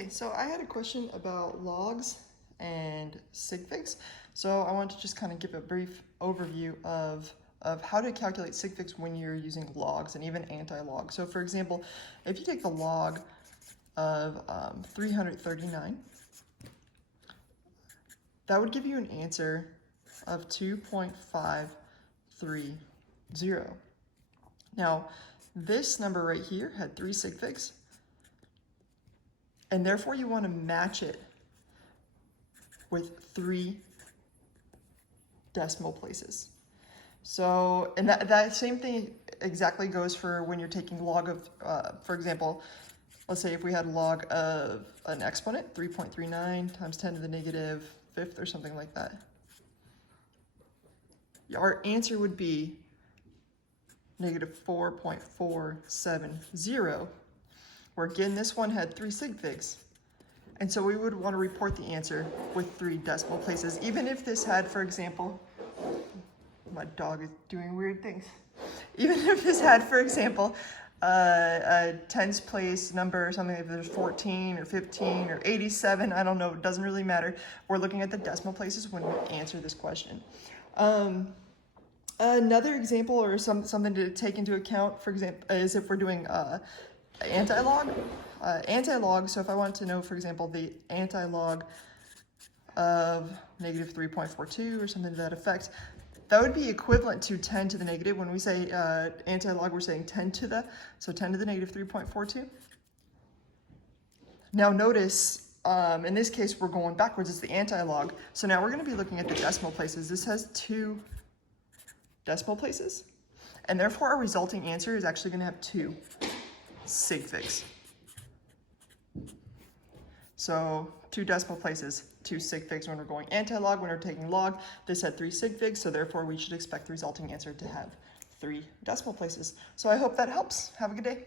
Okay, so I had a question about logs and sig figs. So I want to just kind of give a brief overview of how to calculate sig figs when you're using logs and even anti-log. So for example, if you take the log of 339, that would give you an answer of 2.530. Now, this number right here had 3 sig figs, and therefore you want to match it with 3 decimal places. So, and that same thing exactly goes for when you're taking log of, for example, let's say if we had log of an exponent, 3.39 times 10 to the negative fifth or something like that. Our answer would be negative 4.470, where again, this one had 3 sig figs. And so we would want to report the answer with 3 decimal places, even if this had, for example, my dog is doing weird things. Even if this had, for example, a tens place number or something, if there's 14 or 15 or 87, I don't know, it doesn't really matter. We're looking at the decimal places when we answer this question. Another example or something to take into account, for example, is if we're doing anti-log. So if I wanted to know, for example, the anti-log of negative 3.42 or something to that effect, that would be equivalent to 10 to the negative. When we say anti-log, we're saying 10 to the, so 10 to the negative 3.42. Now notice, in this case, we're going backwards, it's the anti-log. So now we're gonna be looking at the decimal places. This has 2 decimal places, and therefore our resulting answer is actually gonna have 2 sig figs. So 2 decimal places, 2 sig figs when we're going anti-log. When we're taking log, this had 3 sig figs, so therefore we should expect the resulting answer to have 3 decimal places. So I hope that helps. Have a good day.